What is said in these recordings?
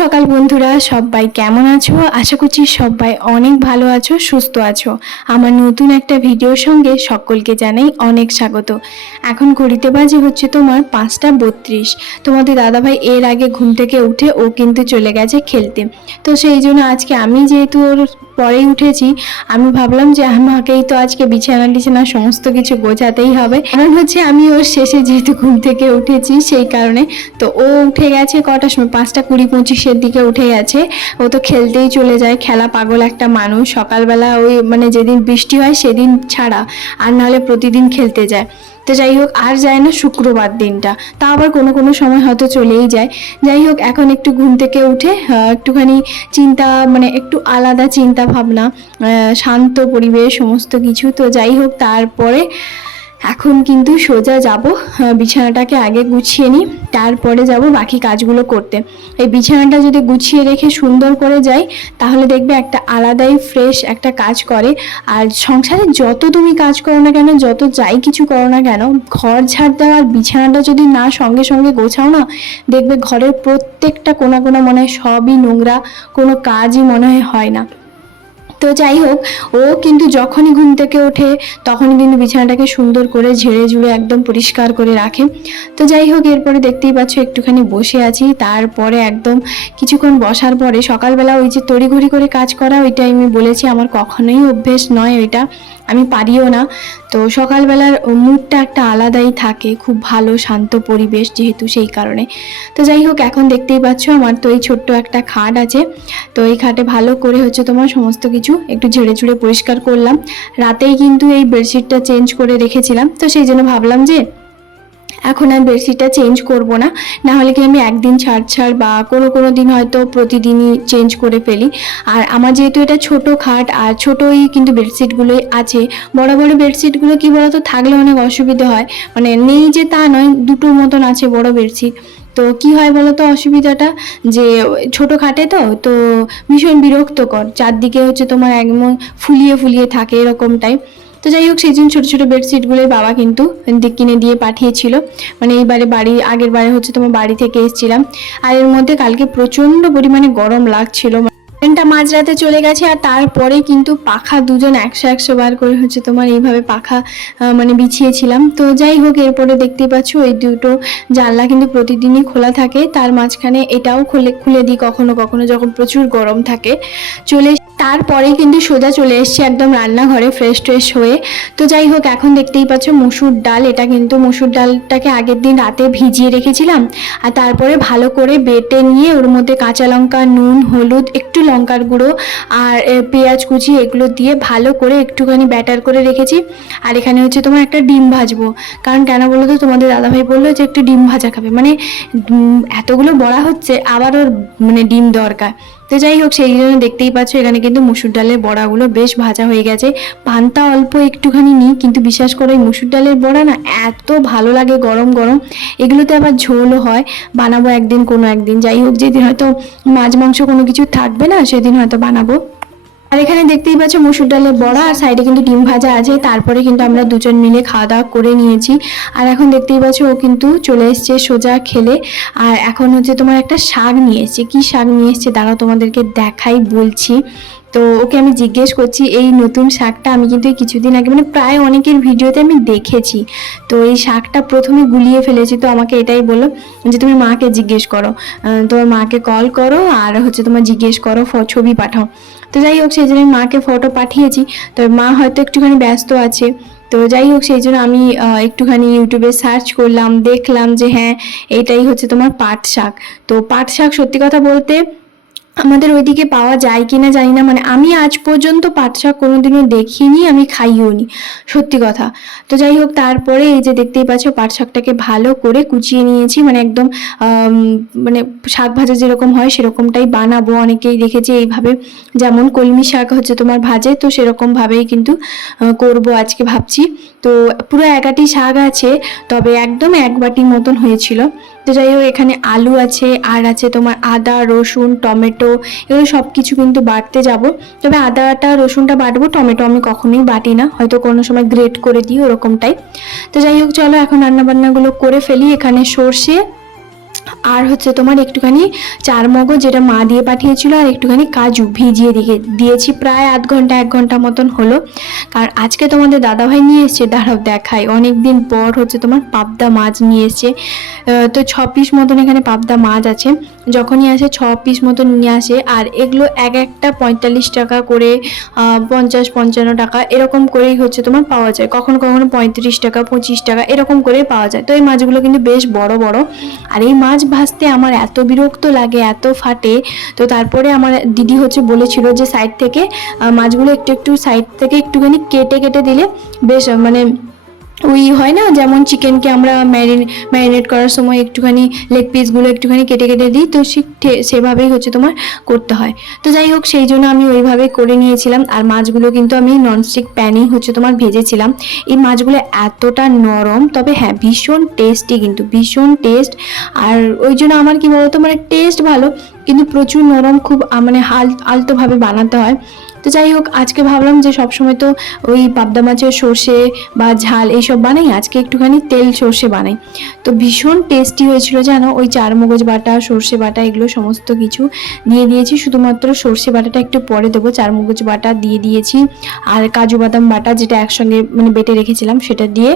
সকাল বন্ধুরা, সবাই কেমন আছো? আশা করছি সবাই অনেক ভালো আছো, সুস্থ আছো। আমার নতুন একটা ভিডিওর সঙ্গে সকলকে জানাই অনেক স্বাগত। এখন ঘড়িতে বাজে হচ্ছে তোমার পাঁচটা বত্রিশ। তোমাদের দাদাভাই এর আগে ঘুম থেকে উঠে ও কিন্তু চলে গেছে খেলতে। তো সেই জন্য আজকে আমি যেহেতু ওর পরেই উঠেছি, আমি ভাবলাম যে আমাকেই তো আজকে বিছানা টিছানা সমস্ত কিছু গোছাতেই হবে। কারণ হচ্ছে আমি ওর শেষে যেহেতু ঘুম থেকে উঠেছি, সেই কারণে তো ও উঠে গেছে কটার সময়? পাঁচটা কুড়ি পঁচিশের দিকে উঠে গেছে ও তো খেলতেই চলে যায়, খেলা পাগল একটা মানুষ। সকালবেলা ওই মানে যেদিন বৃষ্টি হয় সেদিন ছাড়া, আর নাহলে প্রতিদিন খেলতে যায়। তো যাই হোক, আর যায় না শুক্রবার দিনটা। তা আবার কোনো কোনো সময় হয়তো চলেই যায়। যাই হোক, এখন একটু ঘুম থেকে উঠে একটুখানি চিন্তা মানে একটু আলাদা চিন্তা ভাবনা শান্ত পরিবেশ, সমস্ত কিছু। তো যাই হোক, তারপরে এখন কিন্তু সোজা যাব বিছানাটাকে আগে গুছিয়ে নিই, তারপরে যাব বাকি কাজগুলো করতে। এই বিছানাটা যদি গুছিয়ে রেখে সুন্দর করে যাই, তাহলে দেখবে একটা আলাদাই ফ্রেশ একটা কাজ করে। আর সংসারে যত তুমি কাজ করো না কেন, যত যাই কিছু করো না কেন, ঘর ঝাড় দেওয়ার বিছানাটা যদি না সঙ্গে সঙ্গে গোছাও না, দেখবে ঘরের প্রত্যেকটা কোনা কোনা মনে হয় সবই নোংরা, কোনো কাজই মনে হয় হয় না। তো যাই হোক, ও কিন্তু যখনই ঘুম থেকে ওঠে তখন কিন্তু বিছানাটাকে সুন্দর করে ঝেড়ে ঝুড়ে একদম পরিষ্কার করে রাখে। তো যাই হোক, এরপরে দেখতেই পাচ্ছ একটুখানি বসে আছি। তারপরে একদম কিছুক্ষণ বসার পরে সকালবেলা ওই যে তড়িঘড়ি করে কাজ করা ওইটা আমি বলেছি, আমার কখনোই অভ্যেস নয় ওইটা। আমি পারিও না। তো সকালবেলার মুডটা একটা আলাদাই থাকে, খুব ভালো, শান্ত পরিবেশ যেহেতু সেই কারণে। তো যাই হোক, এখন দেখতেই পাচ্ছ আমার তো এই ছোট্ট একটা খাট আছে। তো এই খাটে ভালো করে হচ্ছে তোমার সমস্ত কিছু একটু ঝেড়ে ঝুড়ে পরিষ্কার করলাম। রাতেই কিন্তু এই বেডশিটটা চেঞ্জ করে রেখেছিলাম। তো সেই জন্য ভাবলাম যে এখন আর বেডশিটটা চেঞ্জ করব না। না হলে কি আমি একদিন ছাড় ছাড় বা কোনো কোনো দিন হয়তো প্রতিদিনই চেঞ্জ করে ফেলি। আর আমার যেহেতু এটা ছোট খাট, আর ছোটই কিন্তু বেডশিটগুলোই আছে। বড় বড় বেডশিটগুলো কি বলতো, থাকলে অনেক অসুবিধা হয়। মানে নেই যে তা নয়, দুটোর মতন আছে বড় বেডশিট। তো কি হয় বলতো অসুবিধাটা? যে ছোট খাটে তো তো ভীষণ বিরক্তকর। চারদিকে হচ্ছে তোমার একদম ফুলিয়ে ফুলিয়ে থাকে এরকম টাইপ তো যাই হোক সেই জন্য ছোটো ছোটো বেডশিটগুলোই বাবা কিন্তু কিনে দিয়ে পাঠিয়েছিল। মানে এইবারে বাড়ি, আগের বারে হচ্ছে তোমার বাড়ি থেকে এসেছিলাম। আর এর মধ্যে কালকে প্রচণ্ড পরিমাণে গরম লাগছিল। ট্রেনটা মাঝরাতে চলে গেছে আর তারপরে কিন্তু পাখা দুজন একশো একশো বার করে হচ্ছে তোমার এইভাবে পাখা মানে বিছিয়েছিলাম। তো যাই হোক, এরপরে দেখতেই পাচ্ছ ওই দুটো জানলা কিন্তু প্রতিদিনই খোলা থাকে। তার মাঝখানে এটাও খুলে খুলে দিই কখনো কখনো যখন প্রচুর গরম থাকে। চলে তারপরে কিন্তু সোজা চলে এসেছি একদম রান্নাঘরে ফ্রেশ ট্রেশ হয়ে। তো যাই হোক, এখন দেখতেই পাচ্ছ মসুর ডাল। এটা কিন্তু মসুর ডালটাকে আগের দিন রাতে ভিজিয়ে রেখেছিলাম। আর তারপরে ভালো করে বেটে নিয়ে ওর মধ্যে কাঁচা লঙ্কা, নুন, হলুদ, একটু লঙ্কার গুঁড়ো আর পেঁয়াজ কুচি এগুলো দিয়ে ভালো করে একটুখানি ব্যাটার করে রেখেছি। আর এখানে হচ্ছে তোমার একটা ডিম ভাজবো। কারণ কেন বলো তো তোমাদের দাদাভাই বলল যে একটু ডিম ভাজা খাবে। মানে এতগুলো বড়া হচ্ছে, আবার ওর মানে ডিম দরকার। তো যাই হোক, সেই জন্য দেখতেই পাচ্ছ, এখানে কিন্তু মুসুর ডালের বড়াগুলো বেশ ভাজা হয়ে গেছে। পান্তা অল্প একটুখানি নিই, কিন্তু বিশ্বাস করে, এই মুসুর ডালের বড়া না এত ভালো লাগে গরম গরম। এগুলোতে আবার ঝোলও হয়, বানাবো একদিন কোনো একদিন। যাই হোক, যেদিন হয়তো মাছ মাংস কোনো কিছু থাকবে না, সেদিন হয়তো বানাবো। আর এখানে দেখতেই পাচ্ছ মসুর ডালের বড়া, আর সাইডে কিন্তু ডিম ভাজা আছে। তারপরে কিন্তু আমরা দুজন মিলে খাওয়া দাওয়া করে নিয়েছি। আর এখন দেখতেই পাচ্ছ ও কিন্তু চলে এসছে সোজা খেলে। আর এখন হচ্ছে তোমার একটা শাক নিয়ে এসছে। কী শাক নিয়ে এসছে? দাঁড়াও, তোমাদেরকে দেখাই, বলছি। তো ওকে আমি জিজ্ঞেস করছি, এই নতুন শাকটা আমি কিন্তু কিছুদিন আগে মানে প্রায় অনেকের ভিডিওতে আমি দেখেছি। তো এই শাকটা প্রথমে গুলিয়ে ফেলেছি, তো আমাকে এটাই বলল যে, তুমি মাকে জিজ্ঞেস করো। তোমার মাকে কল করো, আর হচ্ছে তোমার জিজ্ঞেস করো ছবি পাঠাও। তো যাই হোক, সেই জন্য আমি মাকে ফটো পাঠিয়েছি। তো মা হয়তো একটুখানি ব্যস্ত আছে। তো যাই হোক, সেই জন্য আমি একটুখানি ইউটিউবে সার্চ করলাম, দেখলাম যে হ্যাঁ এটাই হচ্ছে তোমার পাট শাক। তো পাট শাক সত্যি কথা বলতে আমাদের ওইদিকে পাওয়া যায় কিনা জানি না। মানে আমি আজ পর্যন্ত পাট শাক কোনোদিনও দেখিনি, আমি খাইও নি। সত্যি কথা। তো যাই হোক, তারপরে এই যে দেখতেই পাচ্ছ পাট শাকটাকে ভালো করে কুচিয়ে নিয়েছি। মানে একদম মানে শাক ভাজা যেরকম হয় সেরকমটাই বানাবো। অনেকেই দেখেছি এইভাবে। যেমন কলমি শাক হচ্ছে তোমার ভাজে, তো সেরকম ভাবেই কিন্তু করব আজকে ভাবছি। তো পুরো একাটি শাক আছে, তবে একদম এক বাটি মতন হয়েছিল। তো যাই হোক, এখানে আলু আছে, আর আছে তোমার আদা, রসুন, টমেটো এগুলো সব কিছু কিন্তু বাটতে যাব। তবে আদাটা, রসুনটা বাটবো, টমেটো আমি কখনোই বাটি না। হয়তো কোনো সময় গ্রেট করে দিই ওরকমটাই। তো যাই হোক, চলো এখন রান্নাবান্নাগুলো করে ফেলি। এখানে সর্ষে আর হচ্ছে তোমার একটুখানি চার মগজ যেটা মা দিয়ে পাঠিয়েছিল আর একটুখানি কাজু ভিজিয়ে দিয়ে দিয়েছি প্রায় আধ ঘণ্টা, এক ঘণ্টা মতন হলো। কারণ আজকে তোমাদের দাদাভাই নিয়ে এসছে, দাঁড়াও দেখাই। অনেক দিন পর হচ্ছে তোমার পাবদা মাছ নিয়ে এসছে। তো ছ পিস মতন এখানে পাবদা মাছ আছে। যখনই আসে ছ পিস মতন নিয়ে আসে। আর এগুলো এক একটা পঁয়তাল্লিশ টাকা করে পঞ্চাশ, পঞ্চান্ন টাকা এরকম করেই হচ্ছে তোমার পাওয়া যায়। কখনো কখনো পঁয়ত্রিশ টাকা, পঁচিশ টাকা এরকম করেই পাওয়া যায়। তো এই মাছগুলো কিন্তু বেশ বড় বড়। আর এই মাছ ভাজতে আমার এত বিরক্ত লাগে, এত ফাটে। তো তারপরে আমার দিদি হচ্ছে বলেছিল যে সাইড থেকে মাছগুলো একটু একটু সাইড থেকে একটুখানি কেটে কেটে দিলে বেশ মানে ওই হয় না, যেমন চিকেনকে আমরা ম্যারিন ম্যারিনেট করার সময় একটুখানি লেগ পিসগুলো একটুখানি কেটে কেটে দিই, তো সেভাবেই হচ্ছে তোমার করতে হয়। তো যাই হোক, সেই জন্য আমি ওইভাবে করে নিয়েছিলাম, আর মাছগুলো কিন্তু আমি ননস্টিক প্যানেই হচ্ছে তোমার ভেজেছিলাম। এই মাছগুলো এতটা নরম, তবে হ্যাঁ ভীষণ টেস্টি কিন্তু, ভীষণ টেস্ট আর ওই জন্য আমার কি বলতো মানে টেস্ট ভালো, কিন্তু প্রচুর নরম, খুব মানে হাল, আলতোভাবে বানাতে হয়। তো যাই হোক, আজকে ভাবলাম যে সবসময় তো ওই পাবদা মাছের সর্ষে বা ঝাল এইসব বানাই, আজকে একটুখানি তেল সর্ষে বানাই। তো ভীষণ টেস্টি হয়েছিল জানো, ওই চার মগজ বাটা, সর্ষে বাটা, এগুলো সমস্ত কিছু দিয়ে দিয়েছি। শুধুমাত্র সর্ষে বাটাটা একটু পরে দেবো চার মগজ বাটা দিয়ে দিয়েছি। আর কাজু বাদাম বাটা যেটা একসঙ্গে মানে বেটে রেখেছিলাম, সেটা দিয়ে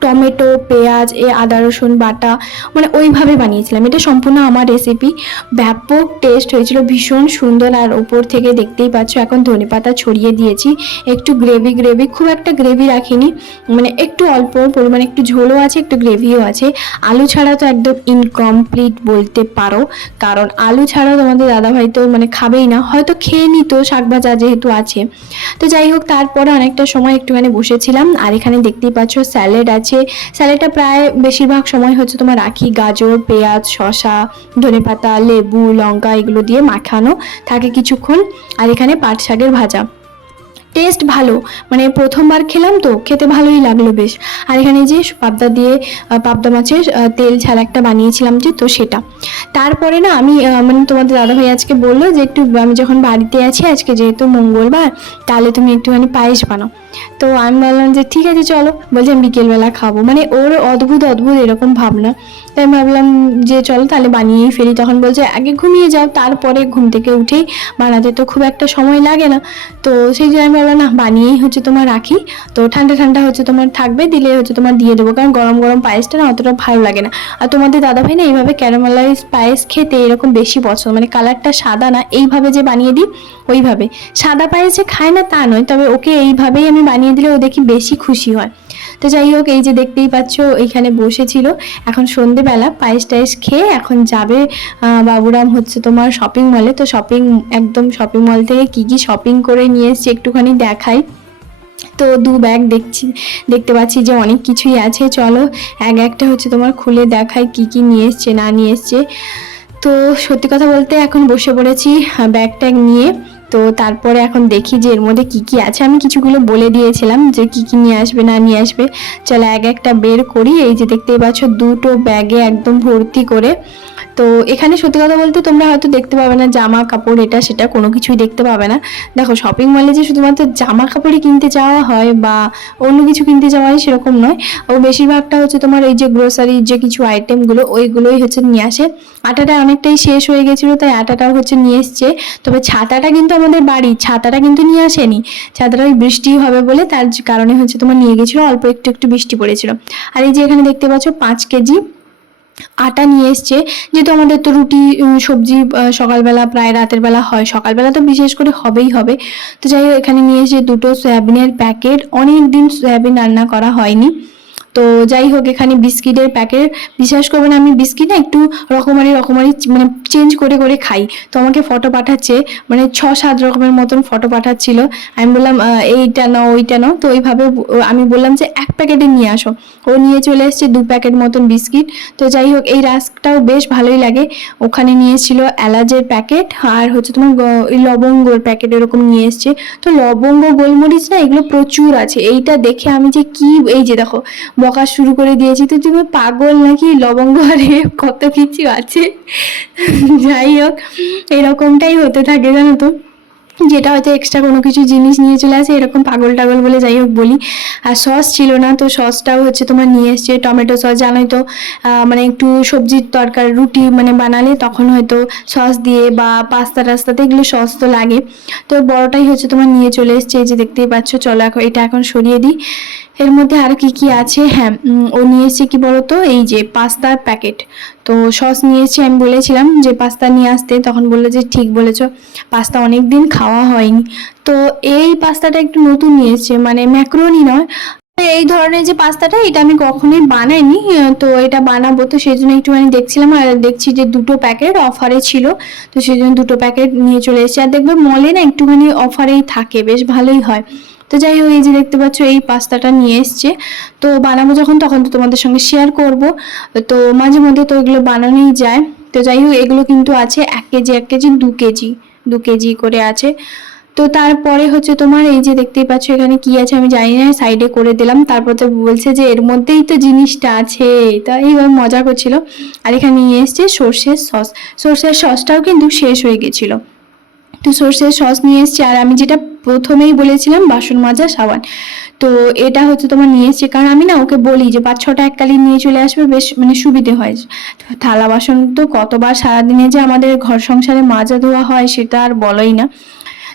টমেটো, পেঁয়াজ, এ আদা, রসুন, বাটা মানে ওইভাবে বানিয়েছিলাম। এটা সম্পূর্ণ আমার রেসিপি ব্যাপক টেস্ট হয়েছিল, ভীষণ সুন্দর। আর ওপর থেকে দেখতেই পাচ্ছ, এখন ধনেপাতা ছড়িয়ে দিয়েছি। একটু গ্রেভি গ্রেভি খুব একটা গ্রেভি রাখিনি। মানে একটু অল্প পরিমাণে, একটু ঝোলও আছে, একটু গ্রেভিও আছে। আলু ছাড়া তো একদম ইনকমপ্লিট বলতে পারো। কারণ আলু ছাড়া তোমাদের দাদাভাই তো মানে খাবেই না। হয়তো খেয়ে নিত, শাক ভাজা যেহেতু আছে। তো যাই হোক, তারপরে অনেকটা সময় একটুখানি বসেছিলাম। আর এখানে দেখতেই পাচ্ছ, স্যালাড আছে। স্যালাডটা প্রায় বেশিরভাগ সময় হচ্ছে তোমার রাখি, গাজর, পেঁয়াজ, শসা, ধনেপাতা, লেবু, লঙ্কা এগুলো দিয়ে মাখানো থাকে কিছুক্ষণ। আর এখানে পাট শাকের ভাজা। টেস্ট ভালো। মানে প্রথমবার খেলাম তো, খেতে ভালোই লাগল বেশ। আর এখানে যে পাবদা দিয়ে পাবদা মাছের তেল ঝাল একটা বানিয়েছিলাম যে, তো সেটা। তারপরে না আমি মানে তোমাদের দাদাভাই আজকে বলল যে, একটু আমি যখন বাড়িতে আছি, আজকে যেহেতু মঙ্গলবার, তাহলে তুমি একটুখানি পায়েস বানাও। তো আমি বললাম যে ঠিক আছে, চলো। বলছে বিকেলবেলা খাব। মানে ওর অদ্ভুত অদ্ভুত এরকম ভাবনা। তাই ভাবলাম যে চলো তাহলে বানিয়েই ফেলি। তখন বলছে, আগে ঘুমিয়ে যাও, তারপরে ঘুম থেকে উঠেই বানাতে তো খুব একটা সময় লাগে না। তো সেই জন্য আমি ভাবলাম, না, বানিয়েই হচ্ছে তোমার রাখি। তো ঠান্ডা ঠান্ডা হচ্ছে তোমার থাকবে, দিলে হচ্ছে তোমার দিয়ে দেবো। কারণ গরম গরম পায়েসটা না অতটা ভালো লাগে না। আর তোমাদের দাদা ভাই না এইভাবে ক্যারামেলাইজ পায়েস খেতে এরকম বেশি পছন্দ। মানে কালারটা সাদা না। এইভাবে যে বানিয়ে দিই, ওইভাবে। সাদা পায়েস খায় না তা নয়। তবে ওকে এইভাবেই আমি বানিয়ে দিলে ও দেখি বেশি খুশি হয়। তো যাই হোক, এই যে দেখতেই পাচ্ছ এইখানে বসেছিল। এখন সন্ধেবেলা পায়েস টায়েস খেয়ে এখন যাবে বাবুরাম হচ্ছে তোমার শপিং মলে তো শপিং একদম শপিং মল থেকে কি কি শপিং করে নিয়ে এসছে একটুখানি দেখাই। তো দু ব্যাগ দেখছি, দেখতে পাচ্ছি যে অনেক কিছুই আছে। চলো, এক একটা হচ্ছে তোমার খুলে দেখাই কি কি নিয়ে এসছে, না নিয়ে এসছে। তো সত্যি কথা বলতে এখন বসে পড়েছি ব্যাগ ট্যাগ নিয়ে। তো তারপরে এখন দেখি যে এর মধ্যে কি কি আছে। আমি কিছুগুলো বলে দিয়েছিলাম যে কি কি নিয়ে আসবে, না নিয়ে আসবে। চলো এক একটা বের করি। এই যে দেখতেই পাচ্ছ, দুটো ব্যাগে একদম ভর্তি করে তো এখানে সত্যি কথা বলতে তোমরা হয়তো দেখতে পাবে না জামা কাপড় এটা সেটা কোনো কিছুই দেখতে পাবে না। দেখো শপিং মলে যে শুধুমাত্র জামা কাপড়ই কিনতে যাওয়া হয় বা অন্য কিছু কিনতে যাওয়া হয় সেরকম নয়, ও বেশিরভাগটা হচ্ছে তোমার এই যে গ্রোসারির যে কিছু আইটেমগুলো ওইগুলোই হচ্ছে নিয়ে আসে। আটাটা অনেকটাই শেষ হয়ে গেছিল, তাই আটাটাও হচ্ছে নিয়ে এসছে। তবে ছাতাটা কিন্তু আমাদের বাড়ি, ছাতাটা কিন্তু নিয়ে আসেনি। ছাতাটা ওই বৃষ্টি হবে বলে তার কারণে হচ্ছে তোমার নিয়ে গেছিল, অল্প একটু একটু বৃষ্টি পড়েছিল। আর এই যে এখানে দেখতে পাচ্ছ পাঁচ কেজি আটা নিয়ে এসছে। যেহেতু আমাদের তো রুটি সবজি সকালবেলা প্রায় রাতের বেলা হয়। সকালবেলা তো বিশেষ করে হবেই হবে। তো যাই হোক, এখানে নিয়ে এসে দুটো সয়াবিনের প্যাকেট। অনেক দিন সয়াবিন রান্না করা হয়নি। তো যাই হোক, এখানে বিস্কিটের প্যাকেট বিশ্বাস করবেন আমি বিস্কিট না একটু রকমারি রকমারি মানে চেঞ্জ করে করে খাই। তো আমাকে ফটো পাঠাচ্ছে মানে ছ সাত রকমের মতন ফটো পাঠাচ্ছিল। আমি বললাম এইটা নাও, ওইটা নাও। তো ওইভাবে আমি বললাম যে, এক প্যাকেটে নিয়ে আসো। ও নিয়ে চলে এসেছে দু প্যাকেট মতন বিস্কিট। তো যাই হোক, এই রাস্কটাও বেশ ভালোই লাগে। ওখানে নিয়েছিল এলাচের প্যাকেট আর হচ্ছে তোমার লবঙ্গর প্যাকেট এরকম নিয়ে এসছে। তো লবঙ্গ, গোলমরিচ না এগুলো প্রচুর আছে। এইটা দেখে আমি যে কি এই যে দেখো বকা শুরু করে দিয়েছি। তো তুমি পাগল নাকি? লবঙ্গ আরে কত কিছু আছে? যাই হোক, এরকমটাই হতে থাকে জানো তো। যেটা হয়তো এক্সট্রা কোনো কিছু জিনিস নিয়ে চলে আসে, এরকম পাগল টাগল বলে যাই হোক বলি। আর সস ছিল না, তো সসটাও হচ্ছে তোমার নিয়ে এসছে টমেটো সস জানোই তো মানে একটু সবজির তরকার রুটি মানে বানালে তখন হয়তো সস দিয়ে বা পাস্তা টাস্তাতে এগুলো সস তো লাগে। তো বড়টাই হচ্ছে তোমার নিয়ে চলে এসছে যে দেখতেই পাচ্ছ। চলো এখন, এটা এখন সরিয়ে দিই। এর মধ্যে আর কি কি আছে? হ্যাঁ ও নিয়ে এসছে কি বলতো? এই যে পাস্তার প্যাকেট। তো সস নিয়ে আমি বলেছিলাম যে পাস্তা নিয়ে আসতে, তখন বলল যে ঠিক বলেছ, পাস্তা অনেক দিন খাওয়া হয়নি। তো এই পাস্তাটা একটু নতুন নিয়ে মানে ম্যাক্রোনি নয়। এই ধরনের যে পাস্তাটা, এটা আমি কখনোই বানাইনি। তো এটা বানাবো, তো সেই জন্য একটুখানি দেখছিলাম, আর দেখছি যে দুটো প্যাকেট অফারে ছিল। তো সেই জন্য দুটো প্যাকেট নিয়ে চলে এসেছি। আর দেখবে মলে না একটুখানি অফারেই থাকে, বেশ ভালোই হয়। তো যাই হোক, এই যে দেখতে পাচ্ছ, এই পাস্তাটা নিয়ে এসছে। তো বানাবো যখন, তখন তো তোমাদের সঙ্গে শেয়ার করব। তো মাঝে মধ্যে তো এগুলো বানানোই যায়। তো যাই হোক, এগুলো কিন্তু আছে এক কেজি এক কেজি, দু কেজি দু কেজি করে আছে। তো তারপরে হচ্ছে তোমার, এই যে দেখতেই পাচ্ছ এখানে কি আছে আমি জানি না সাইডে করে দিলাম। তারপর তো বলছে যে এর মধ্যেই তো জিনিসটা আছে। তা এইভাবে মজা করছিল। আর এখানে নিয়ে এসছে সর্ষের সস সর্ষের সসটাও কিন্তু শেষ হয়ে গেছিল। তো সর্ষের সস নিয়ে এসেছি। আর আমি যেটা প্রথমেই বলেছিলাম বাসন মাজা, সাবান। তো এটা হচ্ছে তোমার নিয়ে কারণ আমি না ওকে বলি যে পাঁচ ছটা এককালীন নিয়ে চলে আসবে, বেশ মানে সুবিধে হয়। থালা বাসন তো কতবার সারাদিনে যে আমাদের ঘর সংসারে মাজা ধোয়া হয়, সেটা আর বলোই না।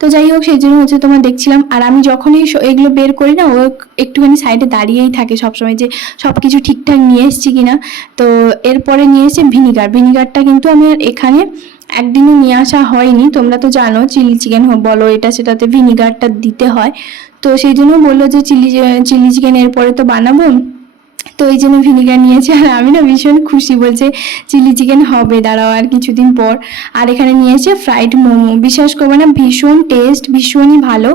তো যাই হোক, সেই জন্য হচ্ছে তোমার দেখছিলাম। আর আমি যখনই এগুলো বের করি না, ও একটুখানি সাইডে দাঁড়িয়েই থাকে সবসময় যে সব কিছু ঠিকঠাক নিয়ে এসেছি কিনা। তো এরপরে নিয়ে এসেছে ভিনিগার। ভিনিগারটা কিন্তু আমি এখানে একদিনও নিয়ে আসা হয়নি। তোমরা তো জানো চিলি চিকেন বলো, এটা সেটাতে ভিনিগারটা দিতে হয়। তো সেই জন্য বলল যে চিলি চিলি চিকেন এরপরে তো বানাবো। তো এই জন্য ভিনিগার নিয়েছে। আর আমি না ভীষণ খুশি, বলছে চিলি চিকেন হবে, দাঁড়াও আর কিছুদিন পর। আর এখানে নিয়েছে ফ্রাইড মোমো। বিশ্বাস করবে না, ভীষণ টেস্ট ভীষণই ভালো।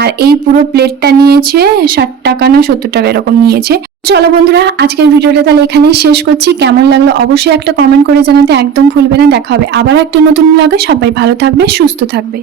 আর এই পুরো প্লেটটা নিয়েছে ষাট টাকা না সত্তর টাকা এরকম নিয়েছে। চলো বন্ধুরা, আজকের ভিডিওটা তাহলে এখানেই শেষ করছি। কেমন লাগল অবশ্যই একটা কমেন্ট করে জানাতে একদম ভুলবে না। দেখা হবে আবার একটা নতুন লাগে সবাই ভালো থাকবে, সুস্থ থাকবে।